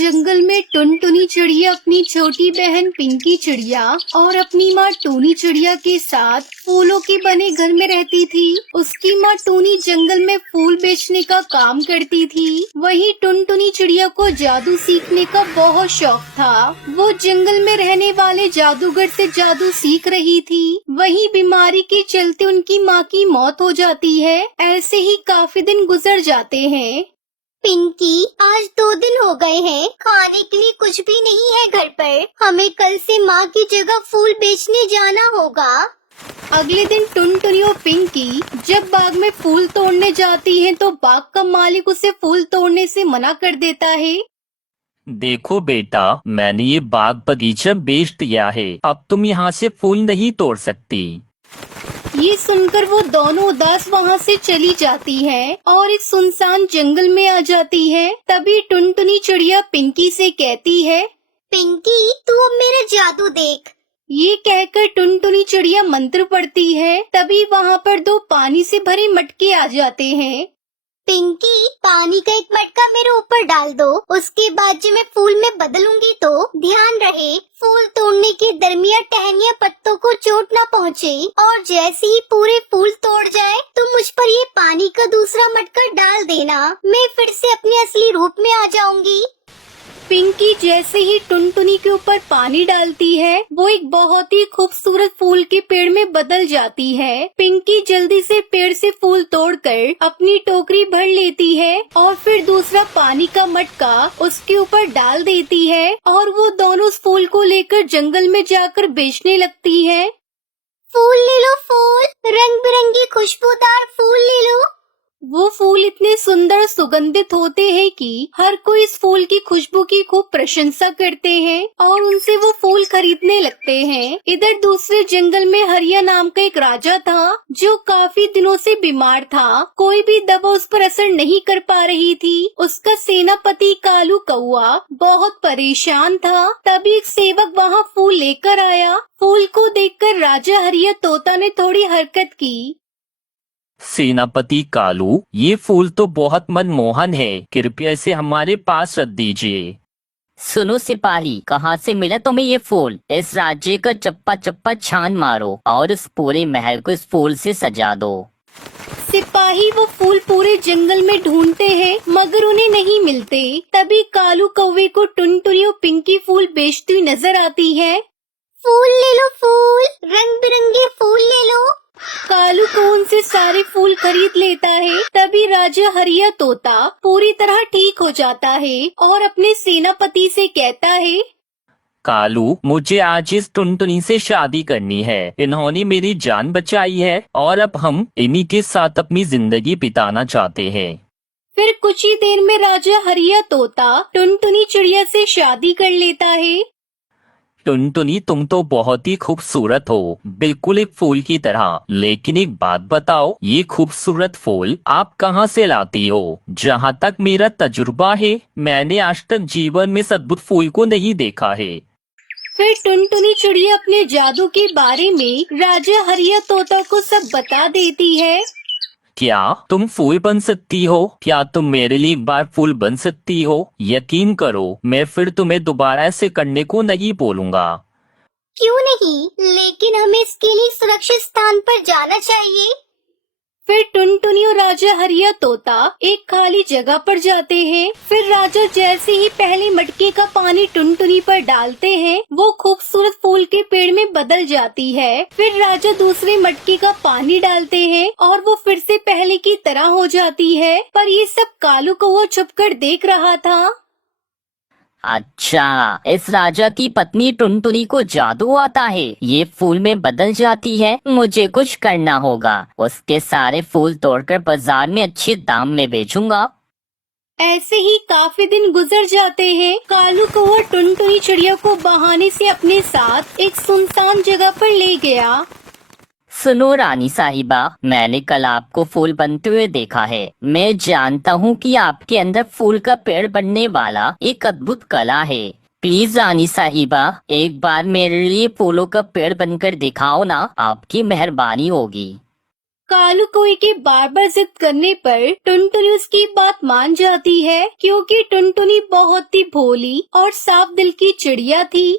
जंगल में टुनटुनी चिड़िया अपनी छोटी बहन पिंकी चिड़िया और अपनी माँ टूनी चिड़िया के साथ फूलों के बने घर में रहती थी। उसकी माँ टूनी जंगल में फूल बेचने का काम करती थी। वहीं टुनटुनी चिड़िया को जादू सीखने का बहुत शौक था। वो जंगल में रहने वाले जादूगर से जादू सीख रही थी। वहीं बीमारी के चलते उनकी माँ की मौत हो जाती है। ऐसे ही काफी दिन गुजर जाते हैं। पिंकी, आज 2 दिन हो गए हैं, खाने के लिए कुछ भी नहीं है घर पर। हमें कल से माँ की जगह फूल बेचने जाना होगा। अगले दिन टुनटुनी और पिंकी जब बाग में फूल तोड़ने जाती हैं तो बाग का मालिक उसे फूल तोड़ने से मना कर देता है। देखो बेटा, मैंने ये बाग बगीचा बेच दिया है। अब तुम यहाँ से फूल नहीं तोड़ सकती। ये सुनकर वो दोनों उदास वहाँ से चली जाती है और एक सुनसान जंगल में आ जाती है। तभी टुनटुनी चिड़िया पिंकी से कहती है, पिंकी, तू अब मेरा जादू देख। ये कहकर टुनटुनी चिड़िया मंत्र पढ़ती है। तभी वहाँ पर 2 पानी से भरे मटके आ जाते हैं। पिंकी, पानी का एक मटका मेरे ऊपर डाल दो। उसके बाद जब मैं फूल में बदलूंगी तो ध्यान रहे फूल तोड़ने के दरमियान टहनियाँ पत्तों को चोट न पहुँचे। और जैसे ही पूरे फूल तोड़ जाए तो मुझ पर ये पानी का दूसरा मटका डाल देना। मैं फिर से अपने असली रूप में आ जाऊंगी। पिंकी जैसे ही टुनटुनी के ऊपर पानी डालती है वो एक बहुत ही खूबसूरत फूल के पेड़ में बदल जाती है। पिंकी जल्दी से पेड़ से फूल तोड़कर अपनी टोकरी भर लेती है और फिर दूसरा पानी का मटका उसके ऊपर डाल देती है और वो दोनों उस फूल को लेकर जंगल में जाकर बेचने लगती है। फूल ले लो, फूल, रंग बिरंगी खुशबूदार फूल ले लो। वो फूल इतने सुंदर सुगंधित होते हैं कि हर कोई इस फूल की खुशबू की खूब प्रशंसा करते हैं और उनसे वो फूल खरीदने लगते हैं। इधर दूसरे जंगल में हरिया नाम का एक राजा था जो काफी दिनों से बीमार था। कोई भी दवा उस पर असर नहीं कर पा रही थी। उसका सेनापति कालू कौआ बहुत परेशान था। तभी एक सेवक वहाँ फूल लेकर आया। फूल को देखकर राजा हरिया तोता ने थोड़ी हरकत की। सेनापति कालू, ये फूल तो बहुत मनमोहन है। कृपया इसे हमारे पास रख दीजिए। सुनो सिपाही, कहाँ से मिला तुम्हें ये फूल? इस राज्य का चप्पा चप्पा छान मारो और इस पूरे महल को इस फूल से सजा दो। सिपाही वो फूल पूरे जंगल में ढूंढते हैं मगर उन्हें नहीं मिलते। तभी कालू कौवे को टुनटुनी और पिंकी फूल बेचती हुई नजर आती है। फूल ले लो, फूल, रंग बिरंगे फूल ले लो। कालू को उनसे सारे फूल खरीद लेता है। तभी राजा हरिया तोता पूरी तरह ठीक हो जाता है और अपने सेनापति से कहता है, कालू, मुझे आज इस टुनटुनी से शादी करनी है। इन्होंने मेरी जान बचाई है और अब हम इन्हीं के साथ अपनी जिंदगी बिताना चाहते हैं। फिर कुछ ही देर में राजा हरिया तोता टुनटुनी चिड़िया से शादी कर लेता है। टुनटुनी, तुम तो बहुत ही खूबसूरत हो, बिल्कुल एक फूल की तरह। लेकिन एक बात बताओ, ये खूबसूरत फूल आप कहाँ से लाती हो? जहाँ तक मेरा तजुर्बा है, मैंने आज तक जीवन में सद्भुत फूल को नहीं देखा है। फिर टुनटुनी चिड़िया अपने जादू के बारे में राजा हरिया तोता को सब बता देती है। क्या तुम फूल बन सकती हो? क्या तुम मेरे लिए एक बार फूल बन सकती हो? यकीन करो, मैं फिर तुम्हें दोबारा ऐसे करने को नहीं बोलूँगा। क्यों नहीं, लेकिन हमें इसके लिए सुरक्षित स्थान पर जाना चाहिए। फिर टुनटुनी और राजा हरिया तोता एक खाली जगह पर जाते हैं। फिर राजा जैसे ही पहले मटके का पानी टुनटुनी पर डालते हैं वो खूबसूरत फूल के पेड़ में बदल जाती है। फिर राजा दूसरे मटके का पानी डालते हैं और वो फिर से पहले की तरह हो जाती है। पर ये सब कालू कौवा छुपकर देख रहा था। अच्छा, इस राजा की पत्नी टुनटुनी को जादू आता है। ये फूल में बदल जाती है। मुझे कुछ करना होगा। उसके सारे फूल तोड़कर बाजार में अच्छे दाम में बेचूंगा। ऐसे ही काफी दिन गुजर जाते हैं। कालू कौवा टुनटुनी चिड़िया को बहाने से अपने साथ एक सुनसान जगह पर ले गया। सुनो रानी साहिबा, मैंने कल आपको फूल बनते हुए देखा है। मैं जानता हूँ कि आपके अंदर फूल का पेड़ बनने वाला एक अद्भुत कला है। प्लीज रानी साहिबा, एक बार मेरे लिए फूलों का पेड़ बनकर दिखाओ ना, आपकी मेहरबानी होगी। कालू कौवे के बार बार जिद करने पर टुनटुनी उसकी बात मान जाती है, क्योंकि टुनटुनी बहुत ही भोली और साफ दिल की चिड़िया थी।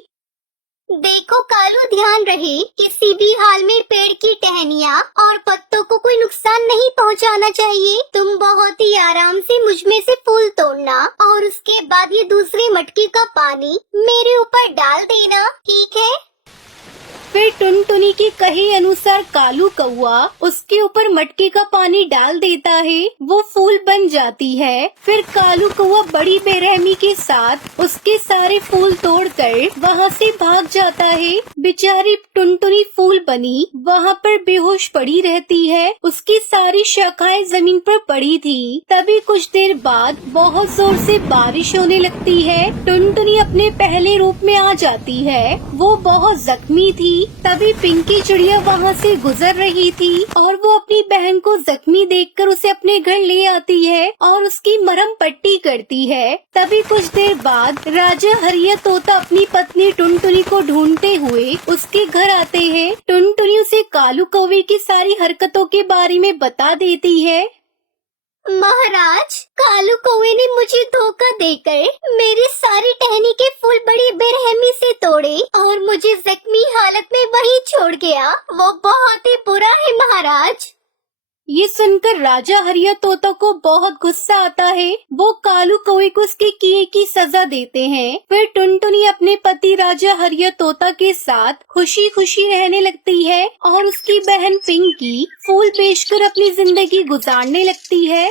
देखो कालू, ध्यान रहे किसी भी हाल में पेड़ की टहनियाँ और पत्तों को कोई नुकसान नहीं पहुंचाना चाहिए। तुम बहुत ही आराम से मुझ में से फूल तोड़ना और उसके बाद ये दूसरी मटकी का पानी मेरे ऊपर डाल देना, ठीक है? फिर टुनटुनी के कहे अनुसार कालू कौवा उसके ऊपर मटके का पानी डाल देता है। वो फूल बन जाती है। फिर कालू कौवा बड़ी बेरहमी के साथ उसके सारे फूल तोड़कर वहाँ से भाग जाता है। बेचारी टुनटुनी फूल बनी वहाँ पर बेहोश पड़ी रहती है। उसकी सारी शाखाएं जमीन पर पड़ी थी। तभी कुछ देर बाद बहुत जोर से बारिश होने लगती है। टुनटुनी अपने पहले रूप में आ जाती है। वो बहुत जख्मी थी। तभी पिंकी चिड़िया वहाँ से गुजर रही थी और वो अपनी बहन को जख्मी देखकर उसे अपने घर ले आती है और उसकी मरहम पट्टी करती है। तभी कुछ देर बाद राजा हरिया तोता अपनी पत्नी टुनटुनी को ढूंढते हुए उसके घर आते हैं। टुनटुनी उसे कालू कौवे की सारी हरकतों के बारे में बता देती है। महाराज, कालू कौवे ने मुझे धोखा देकर मेरी सारी टहनी के फूल बड़ी बेरहमी से तोड़े और मुझे जख्मी हालत में वहीं छोड़ गया। वो बहुत ही बुरा है महाराज। ये सुनकर राजा हरिया तोता को बहुत गुस्सा आता है। वो कालू कौवे को उसके किए की सजा देते हैं। फिर टुनटुनी अपने पति राजा हरिया तोता के साथ खुशी खुशी रहने लगती है और उसकी बहन पिंकी फूल बेचकर अपनी जिंदगी गुजारने लगती है।